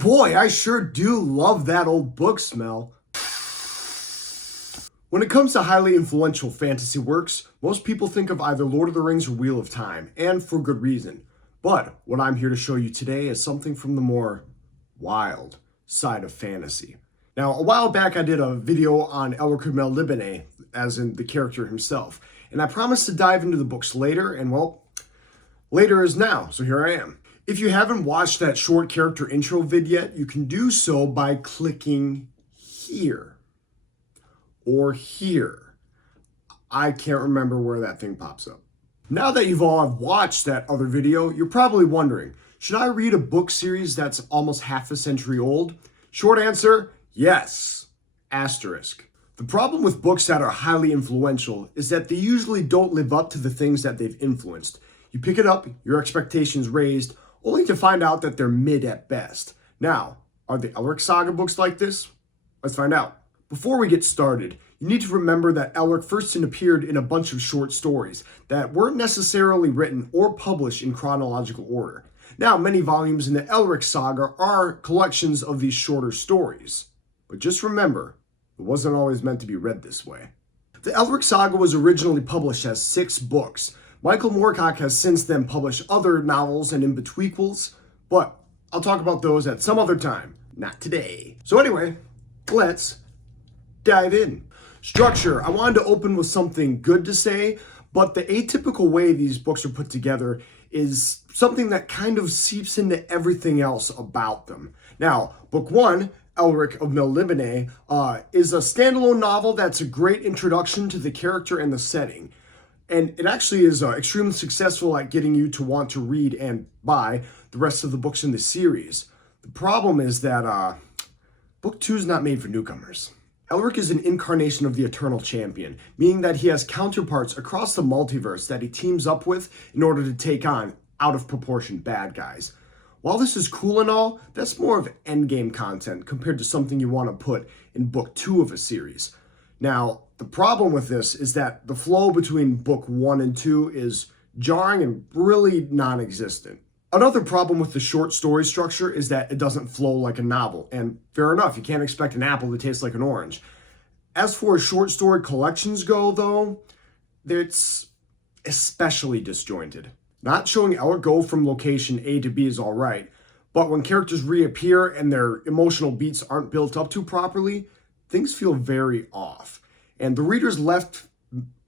boy, I sure do love that old book smell. When it comes to highly influential fantasy works, most people think of either Lord of the Rings or Wheel of Time, and for good reason. But what I'm here to show you today is something from the more wild side of fantasy. Now, a while back I did a video on Elric of Melniboné, as in the character himself, and I promised to dive into the books later, and well, later is now, so here I am. If you haven't watched that short character intro vid yet, you can do so by clicking here. Or here. I can't remember where that thing pops up. Now that you've all watched that other video, you're probably wondering, should I read a book series that's almost half a century old? Short answer, yes. Asterisk. The problem with books that are highly influential is that they usually don't live up to the things that they've influenced. You pick it up, your expectations raised, only to find out that they're mid at best. Now, are the Elric Saga books like this? Let's find out. Before we get started, you need to remember that Elric first appeared in a bunch of short stories that weren't necessarily written or published in chronological order. Now, many volumes in the Elric Saga are collections of these shorter stories. But just remember, it wasn't always meant to be read this way. The Elric Saga was originally published as 6 books. Michael Moorcock has since then published other novels and in-betweequels, but I'll talk about those at some other time, not today. So anyway, let's dive in. Structure. I wanted to open with something good to say, but the atypical way these books are put together is something that kind of seeps into everything else about them. Now, book 1, Elric of Melniboné, is a standalone novel that's a great introduction to the character and the setting. And it actually is extremely successful at getting you to want to read and buy the rest of the books in the series. The problem is that book 2 is not made for newcomers. Elric is an incarnation of the Eternal Champion, meaning that he has counterparts across the multiverse that he teams up with in order to take on out-of-proportion bad guys. While this is cool and all, that's more of endgame content compared to something you want to put in book 2 of a series. Now, the problem with this is that the flow between book 1 and 2 is jarring and really non-existent. Another problem with the short story structure is that it doesn't flow like a novel, and fair enough, you can't expect an apple to taste like an orange. As for short story collections go, though, it's especially disjointed. Not showing Elric go from location A to B is alright, but when characters reappear and their emotional beats aren't built up to properly, things feel very off. And the reader's left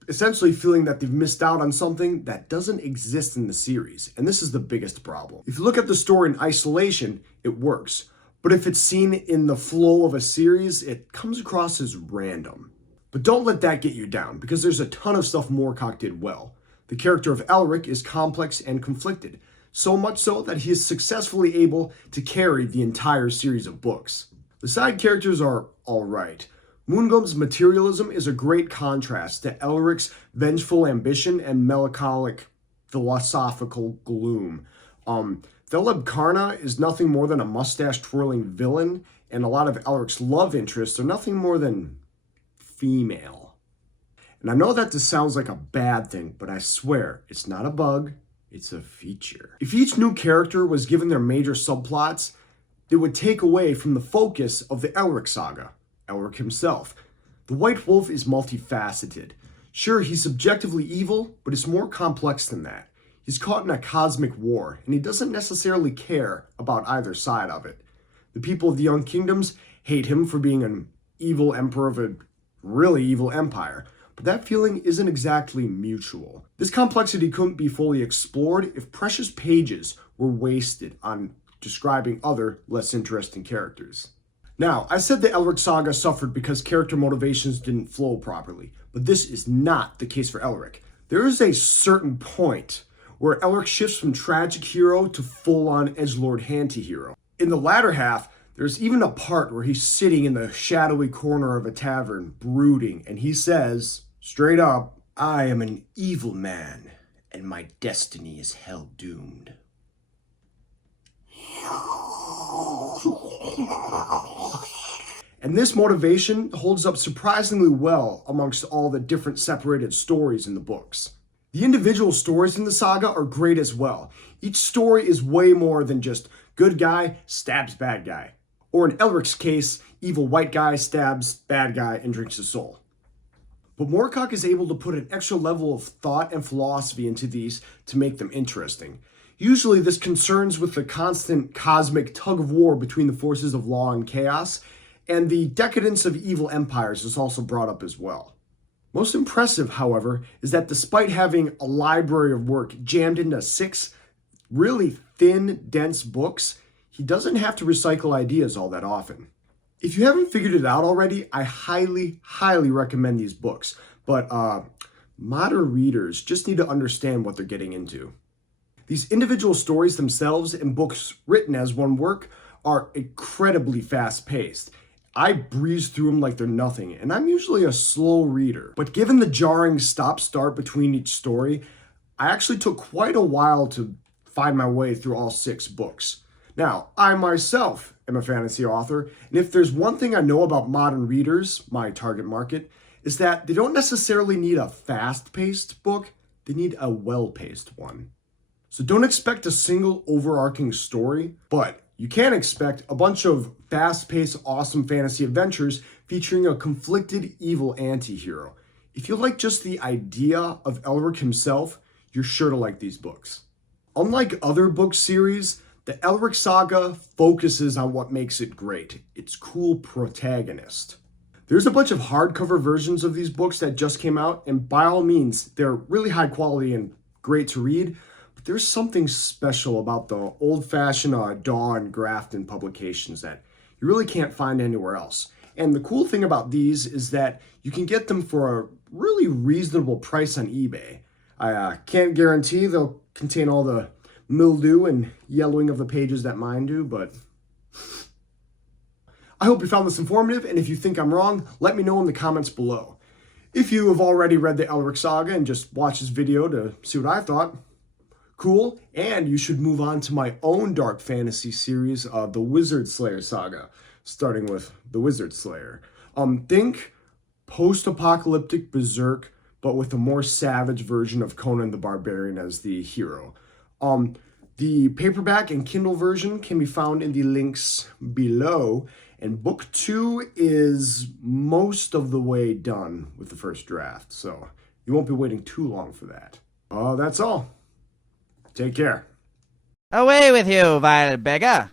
essentially feeling that they've missed out on something that doesn't exist in the series. And this is the biggest problem. If you look at the story in isolation, it works. But if it's seen in the flow of a series, it comes across as random. But don't let that get you down, because there's a ton of stuff Moorcock did well. The character of Elric is complex and conflicted, so much so that he is successfully able to carry the entire series of books. The side characters are alright. Moongum's materialism is a great contrast to Elric's vengeful ambition and melancholic philosophical gloom. Theleb Karna is nothing more than a mustache-twirling villain, and a lot of Elric's love interests are nothing more than female. And I know that this sounds like a bad thing, but I swear, it's not a bug, it's a feature. If each new character was given their major subplots, it would take away from the focus of the Elric Saga. Elric himself. The White Wolf is multifaceted. Sure, he's subjectively evil, but it's more complex than that. He's caught in a cosmic war, and he doesn't necessarily care about either side of it. The people of the Young Kingdoms hate him for being an evil emperor of a really evil empire, but that feeling isn't exactly mutual. This complexity couldn't be fully explored if precious pages were wasted on describing other, less interesting characters. Now, I said the Elric Saga suffered because character motivations didn't flow properly, but this is not the case for Elric. There is a certain point where Elric shifts from tragic hero to full-on edgelord anti-hero. In the latter half, there's even a part where he's sitting in the shadowy corner of a tavern, brooding, and he says, straight up, I am an evil man, and my destiny is hell-doomed. And this motivation holds up surprisingly well amongst all the different separated stories in the books. The individual stories in the saga are great as well. Each story is way more than just Good guy stabs bad guy. Or in Elric's case, evil white guy stabs bad guy and drinks his soul. But Moorcock is able to put an extra level of thought and philosophy into these to make them interesting. Usually this concerns with the constant cosmic tug of war between the forces of law and chaos, and the decadence of evil empires is also brought up as well. Most impressive, however, is that despite having a library of work jammed into 6 really thin, dense books, he doesn't have to recycle ideas all that often. If you haven't figured it out already, I highly, highly recommend these books, but modern readers just need to understand what they're getting into. These individual stories themselves and books written as one work are incredibly fast-paced. I breeze through them like they're nothing, and I'm usually a slow reader. But given the jarring stop-start between each story, I actually took quite a while to find my way through all 6 books. Now, I myself am a fantasy author, and if there's one thing I know about modern readers, my target market, is that they don't necessarily need a fast-paced book, they need a well-paced one. So don't expect a single overarching story, but you can expect a bunch of fast-paced, awesome fantasy adventures featuring a conflicted evil anti-hero. If you like just the idea of Elric himself, you're sure to like these books. Unlike other book series, the Elric Saga focuses on what makes it great, its cool protagonist. There's a bunch of hardcover versions of these books that just came out, and by all means, they're really high quality and great to read, but there's something special about the old-fashioned Daw and Grafton publications that you really can't find anywhere else. And the cool thing about these is that you can get them for a really reasonable price on eBay. I can't guarantee they'll contain all the mildew and yellowing of the pages that mine do, but I hope you found this informative, and if you think I'm wrong, let me know in the comments below. If you have already read the Elric Saga and just watched this video to see what I thought, cool, and you should move on to my own dark fantasy series of the Wizard Slayer Saga, starting with the Wizard Slayer. Think post-apocalyptic Berserk, but with a more savage version of Conan the Barbarian as the hero. The paperback and Kindle version can be found in the links below, and book 2 is most of the way done with the first draft, so you won't be waiting too long for that. That's all. Take care. Away with you, vile beggar!